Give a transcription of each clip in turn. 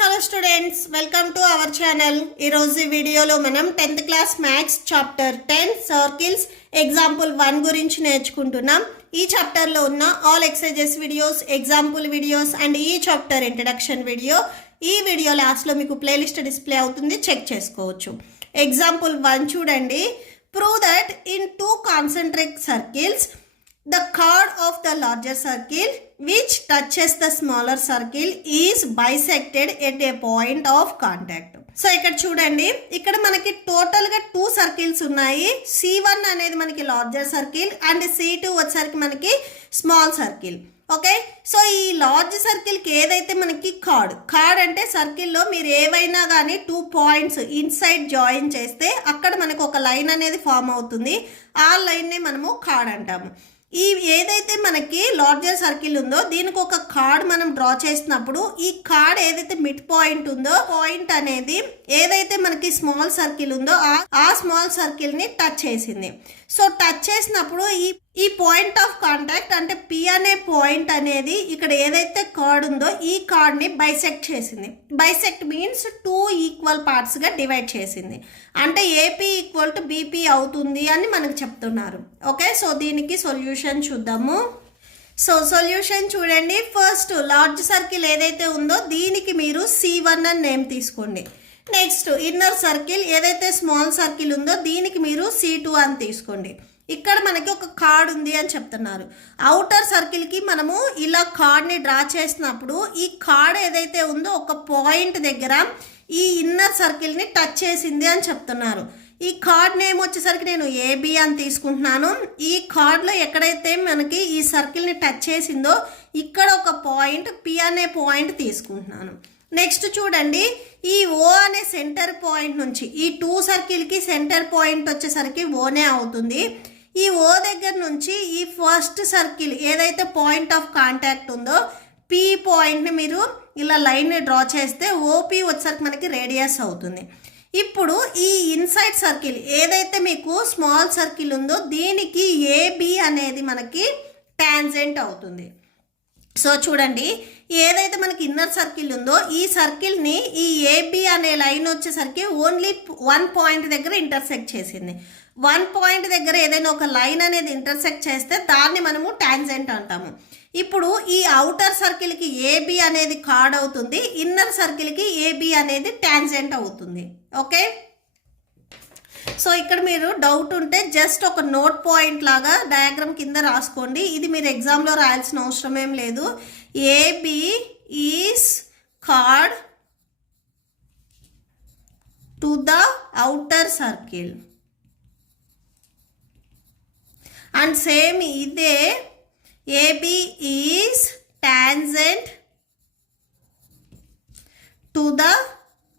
hello students, welcome to our channel. ఈ రోజు వీడియోలో మనం 10th class maths chapter 10 circles example 1 గురించి నేర్చుకుంటున్నాం. ఈ చాప్టర్ లో ఉన్న all exercises videos, example videos and ఈ చాప్టర్ ఇంట్రడక్షన్ వీడియో ఈ వీడియో లాస్ట్ లో మీకు ప్లేలిస్ట్ డిస్ప్లే అవుతుంది, చెక్ చేసుకోవచ్చు. ఎగ్జాంపుల్ 1 చూడండి. Prove that in two concentric circles the chord of the larger circle which touches the smaller circle is bisected at a point of contact. So ఇక్కడ చూడండి, ఇక్కడ మనకి total గా 2 సర్కిల్స్ ఉన్నాయి. C1 అనేది మనకి లార్జర్ సర్కిల్ అండ్ C2 వచ్చేసరికి మనకి స్మాల్ సర్కిల్. ఓకే, సో ఈ లార్జ్ సర్కిల్కి ఏదైతే మనకి కార్డ్ అంటే సర్కిల్లో మీరు ఏవైనా కానీ 2 పాయింట్స్ ఇన్సైడ్ జాయిన్ చేస్తే అక్కడ మనకు ఒక లైన్ అనేది ఫామ్ అవుతుంది. ఆ లైన్ని మనము కార్డ్ అంటాము. ఈ ఏదైతే మనకి లార్జర్ సర్కిల్ ఉందో దీనికి ఒక కార్డ్ మనం డ్రా చేసినప్పుడు ఈ కార్డ్ ఏదైతే మిడ్ పాయింట్ ఉందో పాయింట్ అనేది ఏదైతే మనకి స్మాల్ సర్కిల్ ఉందో ఆ స్మాల్ సర్కిల్ ని టచ్ చేసింది. సో టచ్ చేసినప్పుడు ఈ పాయింట్ ఆఫ్ కాంటాక్ట్ అంటే పి అనే పాయింట్ అనేది ఇక్కడ ఏదైతే కార్డ్ ఉందో ఈ కార్డ్ ని బైసెక్ట్ చేసింది. బైసెక్ట్ మీన్స్ 2 ఈక్వల్ పార్ట్స్ గా డివైడ్ చేసింది. అంటే ఏపీ ఈక్వల్ టు బీపీ అవుతుంది అని మనకు చెప్తున్నారు. ఓకే, సో దీనికి సొల్యూషన్ చూద్దాము. సో సొల్యూషన్ చూడండి. ఫస్ట్ లార్జ్ సర్కిల్ ఏదైతే ఉందో దీనికి మీరు C1 అని నేమ్ తీసుకోండి. నెక్స్ట్ ఇన్నర్ సర్కిల్ ఏదైతే స్మాల్ సర్కిల్ ఉందో దీనికి మీరు C2 అని తీసుకోండి. ఇక్కడ మనకి ఒక కార్డ్ ఉంది అని చెప్తున్నారు. అవుటర్ సర్కిల్కి మనము ఇలా కార్డ్ని డ్రా చేసినప్పుడు ఈ కార్డ్ ఏదైతే ఉందో ఒక పాయింట్ దగ్గర ఈ ఇన్నర్ సర్కిల్ని టచ్ చేసింది అని చెప్తున్నారు. ఈ కార్డ్ నేమ్ వచ్చేసరికి నేను ఏబి అని తీసుకుంటున్నాను. ఈ కార్డ్లో ఎక్కడైతే మనకి ఈ సర్కిల్ని టచ్ చేసిందో ఇక్కడ ఒక పాయింట్ పి అనే పాయింట్ తీసుకుంటున్నాను. నెక్స్ట్ చూడండి, ఈ ఓ అనే సెంటర్ పాయింట్ నుంచి ఈ 2 సర్కిల్కి సెంటర్ పాయింట్ వచ్చేసరికి ఓనే అవుతుంది. ఈ ఓ దగ్గర నుంచి ఈ ఫస్ట్ సర్కిల్ ఏదైతే పాయింట్ ఆఫ్ కాంటాక్ట్ ఉందో పి పాయింట్ని మీరు ఇలా లైన్ని డ్రా చేస్తే ఓపి వచ్చేసరికి మనకి రేడియస్ అవుతుంది. ఇప్పుడు ఈ ఇన్సైడ్ సర్కిల్ ఏదైతే మీకు స్మాల్ సర్కిల్ ఉందో దీనికి ఏబి అనేది మనకి టాంజెంట్ అవుతుంది. సో చూడండి, ఏదైతే మనకి ఇన్నర్ సర్కిల్ ఉందో ఈ సర్కిల్ని ఈ ఏబి అనే లైన్ వచ్చేసరికి ఓన్లీ 1 పాయింట్ దగ్గర ఇంటర్సెక్ట్ చేసింది. 1 పాయింట్ దగ్గర ఏదైనా ఒక లైన్ అనేది ఇంటర్సెక్ట్ చేస్తే దాన్ని మనము టాంజెంట్ అంటాము. ఇప్పుడు ఈ అవుటర్ సర్కిల్కి ఏబి అనేది కార్డ్ అవుతుంది, ఇన్నర్ సర్కిల్కి ఏబి అనేది టాంజెంట్ అవుతుంది. ఓకే, సో ఇక్కడ మీరు డౌట్ ఉంటే జస్ట్ ఒక నోట్ పాయింట్ లాగా డయాగ్రామ్ కింద రాసుకోండి. ఇది మీరు ఎగ్జామ్లో రాయాల్సిన అవసరం ఏం లేదు. A B is chord to the outer circle and same ఇదే A B is tangent to the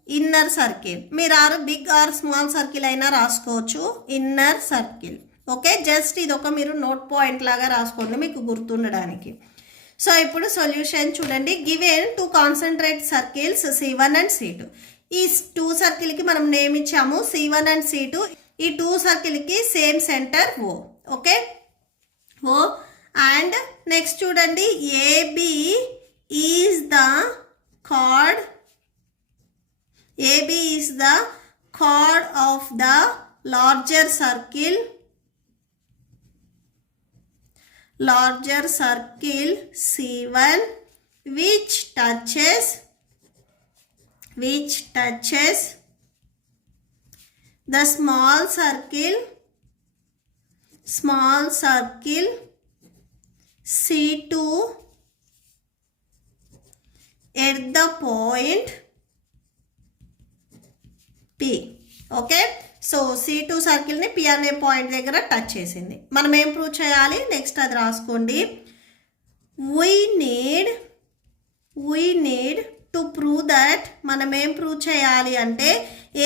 inner circle. మీరు బిగ్ ఆర్ స్మాల్ సర్కిల్ అయినా రాసుకోవచ్చు, ఇన్నర్ సర్కిల్. ఓకే, జస్ట్ ఇది ఒక మీరు నోట్ పాయింట్ లాగా రాసుకోండి మీకు గుర్తుండడానికి. సో ఇప్పుడు సొల్యూషన్ చూడండి. Given 2 concentrate circles C1 and C2. ఈ 2 సర్కిల్కి మనం నేమ్ ఇచ్చాము C1 అండ్ C2. ఈ 2 సర్కిల్కి same centre O. Okay, O and next చూడండి, A B is the chord. AB is the chord of the larger circle C1 which touches the small circle C2 at the point P. Okay, so C2 సర్కిల్ని P అనే point దగ్గర touch చేసింది. మనం ఏం prove చేయాలి, next అది రాసుకోండి. We need to prove that. మనం ఏం ప్రూవ్ చేయాలి అంటే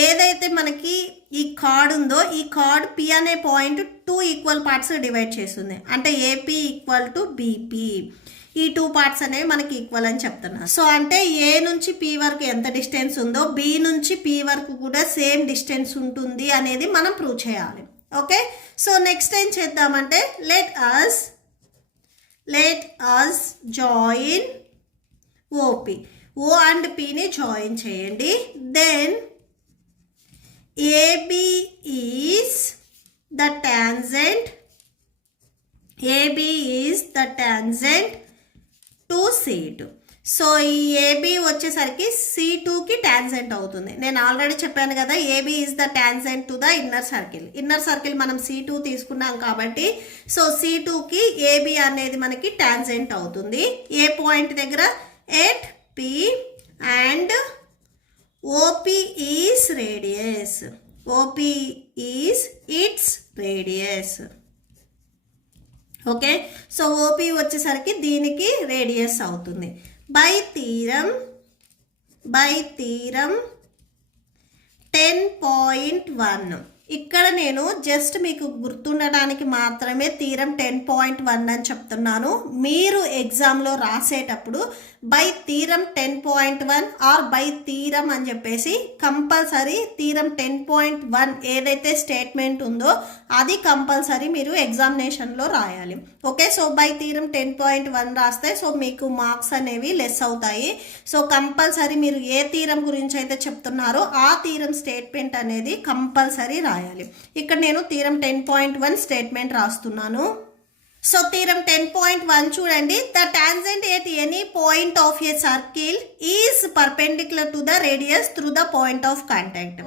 ఏదైతే మనకి ఈ కార్డ్ ఉందో ఈ కార్డ్ P అనే పాయింట్ 2 ఈక్వల్ పార్ట్స్ డివైడ్ చేస్తుంది. అంటే ఏపీ ఈక్వల్ టు బీపీ. ఈ 2 పార్ట్స్ అనేవి మనకి ఈక్వల్ అని చెప్తున్నారు. సో అంటే ఏ నుంచి పి వరకు ఎంత డిస్టెన్స్ ఉందో బి నుంచి పి వరకు కూడా సేమ్ డిస్టెన్స్ ఉంటుంది అనేది మనం ప్రూవ్ చేయాలి. ఓకే, సో నెక్స్ట్ ఏం చేద్దామంటే let us join O P. O and పిని జాయిన్ చేయండి. Then A B is the tangent to C2. So ఈ ఏబి వచ్చేసరికి C2కి టాంజెంట్ అవుతుంది. నేను ఆల్రెడీ చెప్పాను కదా, A B is the tangent to the inner circle మనం C2 తీసుకున్నాం కాబట్టి సో C2కి ఏబి అనేది మనకి టాంజెంట్ అవుతుంది. ఏ పాయింట్ దగ్గర? At P and OP is radius. OP is it's radius. Okay, so OP వచ్చేసరికి దీనికి రేడియస్ అవుతుంది. By theorem 10.1. ఇక్కడ నేను జస్ట్ మీకు గుర్తుండడానికి మాత్రమే థీరం 10.1 అని చెప్తున్నాను. మీరు ఎగ్జామ్లో రాసేటప్పుడు by theorem 10.1 or by theorem అని చెప్పేసి కంపల్సరీ థీరం 10.1 ఏదైతే స్టేట్మెంట్ ఉందో అది కంపల్సరీ మీరు ఎగ్జామినేషన్లో రాయాలి. ఓకే, సో బై థీరం 10.1 రాస్తే సో మీకు మార్క్స్ అనేవి లెస్ అవుతాయి. సో కంపల్సరీ మీరు ఏ థీరం గురించి అయితే చెప్తున్నారో ఆ థీరం స్టేట్మెంట్ అనేది కంపల్సరీ రాయాలి. ఇక్కడ నేను థీరం 10.1 స్టేట్మెంట్ రాస్తున్నాను. సో థీరం 10.1 చూడండి. The tangent at any point of a circle is perpendicular to the radius through the point of contact.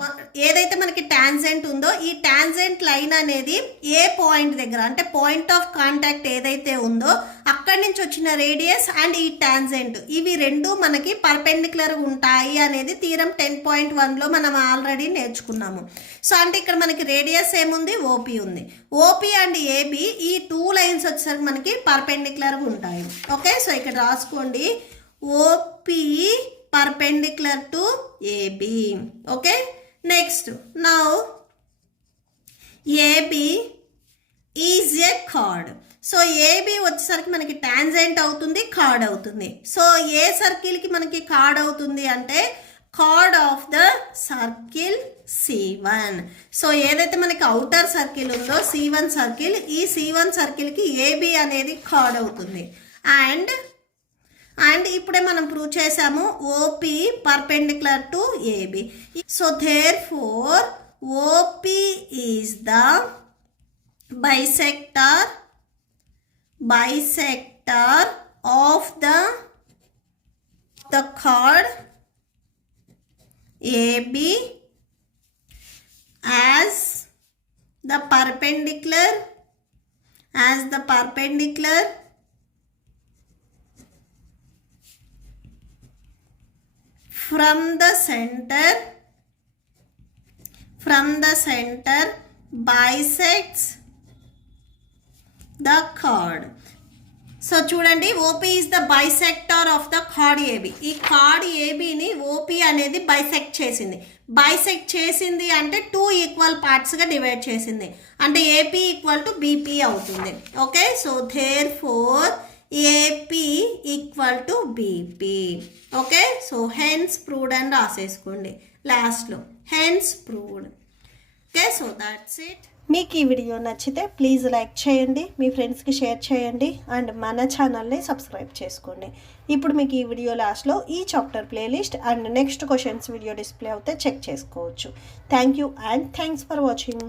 ఏదైతే మనకి టాంజెంట్ ఉందో ఈ టాంజెంట్ లైన్ అనేది ఏ పాయింట్ దగ్గర అంటే పాయింట్ ఆఫ్ కాంటాక్ట్ ఏదైతే ఉందో అక్కడి నుంచి వచ్చిన రేడియస్ అండ్ ఈ టాంజెంట్ ఇవి రెండు మనకి పర్పెండిక్యులర్ ఉంటాయి అనేది థీరం 10.1లో మనం ఆల్రెడీ నేర్చుకున్నాము. సో అంటే ఇక్కడ మనకి రేడియస్ ఏముంది? ఓపి ఉంది. ఓపి అండ్ ఏబి ఈ టూ లైన్స్ వచ్చేసరికి మనకి పర్పెండిక్యులర్గా ఉంటాయి. ఓకే, సో ఇక్కడ రాసుకోండి OP perpendicular to AB. Okay, next now AB is a chord. So AB వచ్చేసరికి మనకి టాంజెంట్ అవుతుంది, కార్డ్ అవుతుంది. సో ఏ సర్కిల్కి మనకి కార్డ్ అవుతుంది అంటే chord of the circle C1. So ఏదైతే మనకి అవుటర్ సర్కిల్ ఉందో C1 సర్కిల్, ఈ C1 సర్కిల్కి ఏబి అనేది కార్డ్ అవుతుంది. అండ్ ఇప్పుడే మనం ప్రూవ్ చేసాము OP perpendicular to AB. So therefore OP is the bisector of the chord AB as the perpendicular from the center bisects the chord. So చూడండి O P is the bisector of the chord A B. ఈ chord ఏబిని O P అనేది bisect చేసింది అంటే 2 equal పార్ట్స్గా divide చేసింది అంటే A P equal to B P అవుతుంది. Okay, so therefore A P equal to B P. Okay, so hence proved అని రాసేసుకోండి లాస్ట్లో, hence proved. Okay, so that's it. మీకు ఈ వీడియో నచ్చితే ప్లీజ్ లైక్ చేయండి, మీ ఫ్రెండ్స్కి షేర్ చేయండి అండ్ మన ఛానల్ని సబ్స్క్రైబ్ చేసుకోండి. ఇప్పుడు మీకు ఈ వీడియో లాస్ట్లో ఈ chapter playlist and next questions video display అవుతే చెక్ చేసుకోవచ్చు. Thank you and thanks for watching.